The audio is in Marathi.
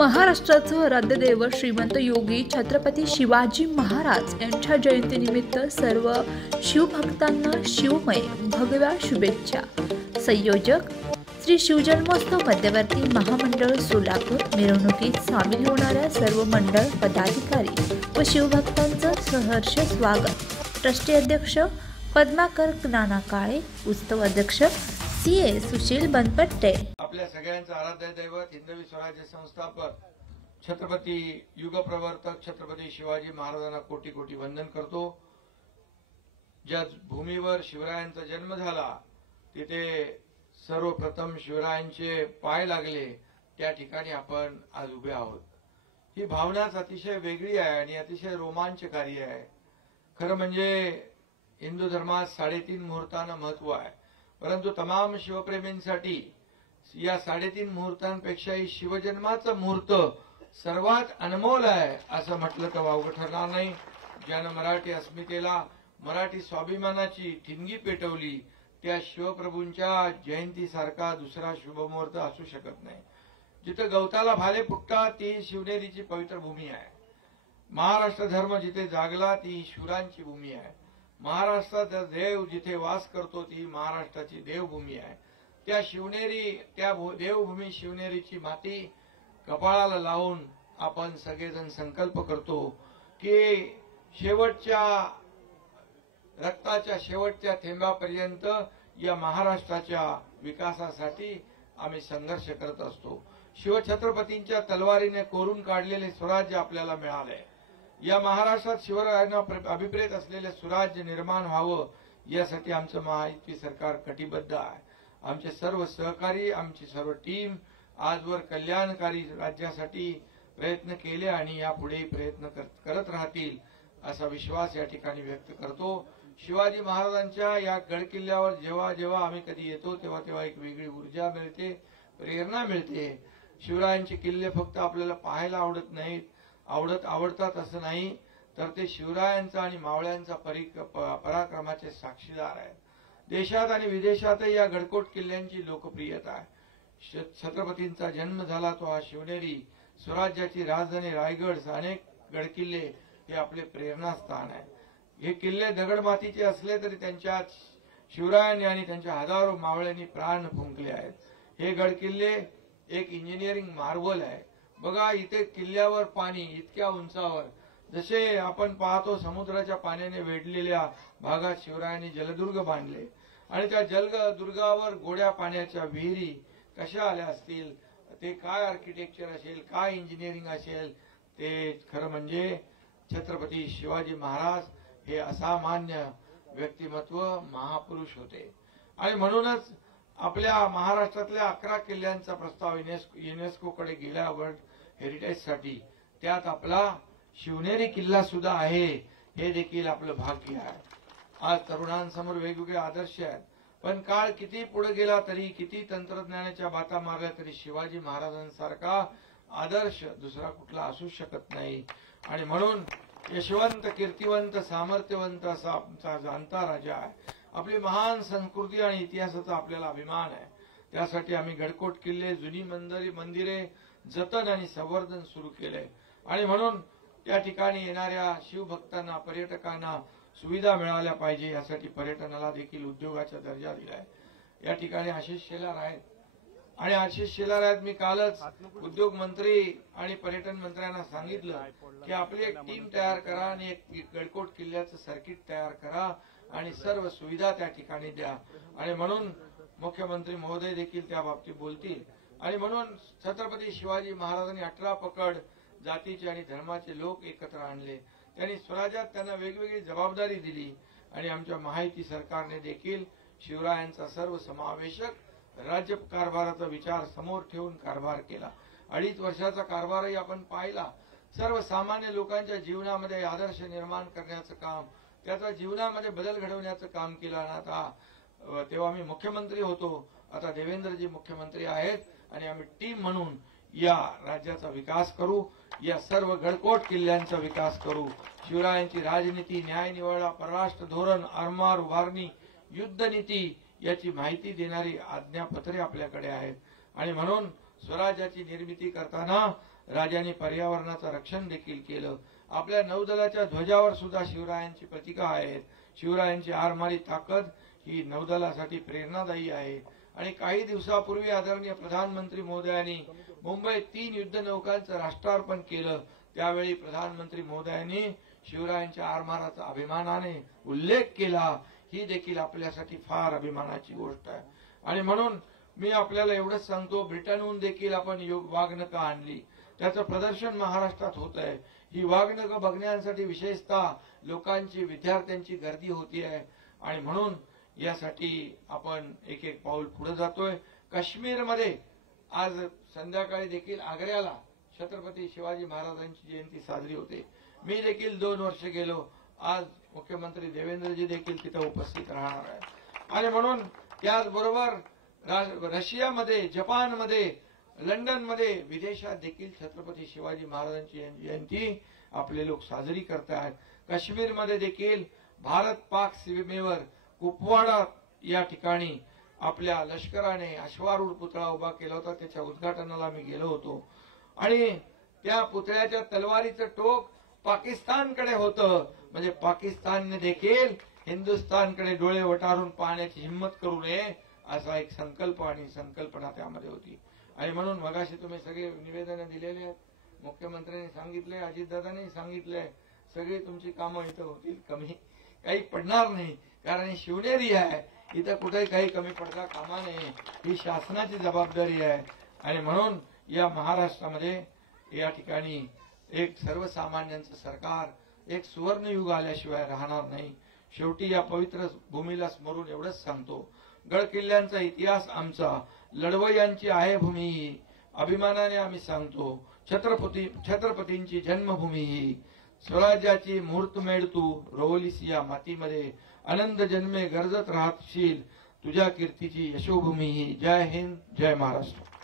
महाराष्ट्राचं आराध्यदैवत श्रीमंत योगी छत्रपती शिवाजी महाराज यांच्या जयंतीनिमित्त सर्व शिवभक्तांना शिवमय भगव्या शुभेच्छा। संयोजक श्री शिवजन्मोत्सव मध्यवर्ती महामंडळ सोलापूर। मिरवणुकीत सामील होणाऱ्या सर्व मंडळ पदाधिकारी व शिवभक्तांचं सहर्ष स्वागत। ट्रस्टी अध्यक्ष पद्माकर नाना काळे, उत्सव अध्यक्ष सीए सुशील बनपट्टे। आपल्या सगळ्यांचं आराध्य दैवत हिंदवी स्वराज्य संस्थापक छत्रपती युगप्रवर्तक छत्रपती शिवाजी महाराजांना कोटी कोटी वंदन करतो। ज्या भूमीवर शिवरायांचा जन्म झाला तिथे सर्वप्रथम शिवरायांचे पाय लागले, त्या ठिकाणी आपण आज उभे आहोत। ही भावनाच अतिशय वेगळी आहे आणि अतिशय रोमांचकारी आहे। खरं म्हणजे हिंदू धर्मात 3.5 मुहूर्तांना महत्व आहे, परंतु तमाम शिवप्रेमींसाठी या 3.5 मुहूर्तांपेक्षाही शिवजन्माचा मुहूर्त सर्वात अनमोल आहे असं म्हटलं तर वावगं ठरणार नाही। ज्यानं मराठी अस्मितेला, मराठी स्वाभिमानाची ठिणगी पेटवली, त्या शिवप्रभूंच्या जयंतीसारखा दुसरा शुभमुहूर्त असू शकत नाही। जिथे गवताला भाले फुटतात ती शिवनेरीची पवित्र भूमी आहे। महाराष्ट्र धर्म जिथे जागला ती शूरांची भूमी आहे। महाराष्ट्राचा देव जिथे वास करतो ती महाराष्ट्राची देवभूमी आहे। त्या शिवनेरी, त्या देवभूमी शिवनेरीची माती कपाळाला लावून आपण सगळेजण संकल्प करतो की शेवटच्या रक्ताच्या शेवटच्या थेंबापर्यंत या महाराष्ट्राच्या विकासासाठी आम्ही संघर्ष करत असतो। शिवछत्रपतींच्या तलवारीने कोरून काढलेले स्वराज्य आपल्याला मिळाले। या महाराष्ट्रात शिवरायांना अभिप्रेत असलेले स्वराज्य निर्माण व्हावं यासाठी आमचं महायुती सरकार कटिबद्ध आहे। आमचे सर्व सहकारी, आमची सर्व टीम आजवर कल्याणकारी राज्यासाठी प्रयत्न केले आणि यापुढे प्रयत्न करत राहतील असा विश्वास या ठिकाणी व्यक्त करतो। शिवाजी महाराजांच्या या गडकिल्ल्यावर जेव्हा जेव्हा आम्ही कधी येतो तेव्हा तेव्हा एक वेगळी ऊर्जा मिळते, प्रेरणा मिळते। शिवरायांचे किल्ले फक्त आपल्याला पाहायला आवडत नाहीत, आवडतात असं नाही, तर ते शिवरायांचा आणि मावळ्यांचा पराक्रमाचे साक्षीदार आहेत। देशात आणि विदेशातही या गडकोट किल्ल्यांची लोकप्रियता आहे। छत्रपतींचा जन्म झाला तो हा शिवनेरी, स्वराज्याची राजधानी रायगड, अनेक गडकिल्ले हे आपले प्रेरणास्थान आहे। हे किल्ले दगडमातीचे असले तरी त्यांच्यात शिवरायांनी आणि त्यांच्या हजारो मावळ्यांनी प्राण फुंकले आहेत। हे गडकिल्ले एक इंजिनिअरिंग मार्वल आहे। बघा, इथे किल्ल्यावर पाणी इतक्या उंचावर, जसे आपण पाहतो समुद्राच्या पाण्याने वेढलेल्या भागात शिवरायांनी जलदुर्ग बांधले आणि त्या जलदुर्गावर गोड्या पाण्याच्या विहिरी कशा आल्या असतील, ते काय आर्किटेक्चर असेल, काय इंजिनिअरिंग असेल, ते खरं म्हणजे छत्रपती शिवाजी महाराज हे असामान्य व्यक्तिमत्व, महापुरुष होते। आणि म्हणूनच आपल्या महाराष्ट्रातल्या 11 किल्ल्यांचा प्रस्ताव युनेस्कोकडे गेला वर्ल्ड हेरिटेजसाठी, त्यात आपला शिवनेरी किल्ला सुद्धा आहे, हे देखील आपलं भाग्य आहे। आज तरुणांसमोर वेगवेगळे आदर्श आहेत, पण काळ किती पुढे गेला तरी, किती तंत्रज्ञानाच्या बाता मारल्या तरी शिवाजी महाराजांसारखा आदर्श दुसरा कुठला असू शकत नाही। आणि म्हणून यशवंत, कीर्तिवंत, सामर्थ्यवंत असा आमचा जाणता राजा आहे। आपली महान संस्कृती आणि इतिहासाचा आपल्याला अभिमान आहे। त्यासाठी आम्ही गडकोट किल्ले, जुनी मंदिरे जतन आणि संवर्धन सुरू केले आणि म्हणून त्या ठिकाणी येणाऱ्या शिवभक्तांना, पर्यटकांना सुविधा मिळाल्या पाहिजे यासाठी पर्यटनाला देखील उद्योगाचा दर्जा दिलाय। या ठिकाणी आशिष शेलार आहेत आणि आशिष शेलार आहेत, मी कालच उद्योग मंत्री आणि पर्यटन मंत्र्यांना सांगितलं की आपली एक टीम तयार करा आणि एक गडकोट किल्ल्याचं सर्किट तयार करा आणि सर्व सुविधा त्या ठिकाणी द्या। आणि म्हणून मुख्यमंत्री महोदय देखील त्या बाबतीत बोलतील। आणि म्हणून छत्रपती शिवाजी महाराजांनी 18 पकड जातीचे आणि धर्माचे लोक एकत्र आणले। त्यांनी स्वराज्यात त्यांना वेगवेगळी जबाबदारी दिली आणि आमच्या महायुती सरकारने देखील शिवरायांचा सर्व समावेशक राज्य कारभाराचा विचार समोर ठेवून कारभार केला। 2.5 वर्षाचा कारभारही आपण पाहिला। सर्वसामान्य लोकांच्या जीवनामध्ये आदर्श निर्माण करण्याचं काम, त्याचा जीवनामध्ये बदल घडवण्याचं काम केलं। आता तेव्हा मी मुख्यमंत्री होतो, आता देवेंद्रजी मुख्यमंत्री आहेत आणि आम्ही टीम म्हणून या राज्याचा विकास करू, या सर्व गडकोट किल्ल्यांचा विकास करू। शिवरायांची राजनीती, न्यायनिवाडा, परराष्ट्र धोरण, आरमार उभारणी, युद्धनीती याची माहिती देणारी आज्ञापत्रे आपल्याकडे आहेत। आणि म्हणून स्वराज्याची निर्मिती करताना राजांनी पर्यावरणाचं रक्षण देखील केलं. आपल्या नौदलाच्या ध्वजावर सुद्धा शिवरायांची प्रतीका आहेत. शिवरायांची आरमारी ताकद ही नौदलासाठी प्रेरणादायी आहे. आणि काही दिवसापूर्वी आदरणीय प्रधानमंत्री महोदयांनी मुंबईत 3 युद्धनौकांचं राष्ट्रार्पण केलं. त्यावेळी प्रधानमंत्री महोदयांनी शिवरायांच्या आरमाराचा अभिमानाने उल्लेख केला. ही देखील आपल्यासाठी फार अभिमानाची गोष्ट आहे. आणि म्हणून मी आपल्याला एवढंच सांगतो, ब्रिटनहून देखील आपण वाघनखं आणली. त्याचं प्रदर्शन महाराष्ट्रात होत आहे. ही वाघनखं बघण्यासाठी विशेषतः लोकांची, विद्यार्थ्यांची गर्दी होती आहे. आणि म्हणून यासाठी आपण एक एक पाऊल पुढे जातोय. काश्मीरमध्ये आज संध्याकाळी देखील आग्र्याला छत्रपती शिवाजी महाराजांची जयंती साजरी होते. मी देखील 2 वर्ष गेलो. आज मुख्यमंत्री देवेंद्रजी देखील तिथे उपस्थित राहणार आहेत. आणि म्हणून त्याचबरोबर रशियामध्ये, जपानमध्ये, लंडनमध्ये, विदेशात देखील छत्रपती शिवाजी महाराजांची जयंती आपले लोक साजरी करतात. काश्मीरमध्ये देखील भारत पाक सीमेवर कुपवाडा या ठिकाणी आपल्या लष्कराने अश्वारूढ पुतळा उभा केला होता. त्याच्या उद्घाटनाला मी गेलो होतो. आणि त्या पुतळ्याच्या तलवारीचं टोक पाकिस्तानकडे होतं. म्हणजे पाकिस्तानने देखील हिंदुस्थानकडे डोळे वटारून पाहण्याची हिंमत करू नये, असा एक संकल्प आणि संकल्पना त्यामध्ये होती. आणि म्हणून मगाशी तुम्ही सगळे निवेदनं दिलेले आहेत. मुख्यमंत्र्यांनी सांगितले, अजितदादांनी सांगितले, सगळी तुमची कामं इथं होतील. कमी काही पडणार नाही, कारण ही शिवनेरी आहे. इथं कुठेही काही कमी पडता कामा नये. ही शासनाची जबाबदारी आहे. आणि म्हणून या महाराष्ट्रामध्ये या ठिकाणी एक सर्वसामान्यांचं सरकार, एक सुवर्णयुग आल्याशिवाय राहणार नाही. शेवटी या पवित्र भूमीला स्मरून एवढंच सांगतो, गड किल्ल्यांचा इतिहास आमचा, लढवय्यांची आहे भूमी ही, अभिमानाने आम्ही सांगतो. छत्रपतींची जन्मभूमी ही, स्वराज्याची मुहूर्तमेढ तू रोवलीस या मातीमध्ये, आनंद जन्मे गरजत राहशील, तुझ्या कीर्तीची यशोभूमी ही. जय हिंद, जय महाराष्ट्र.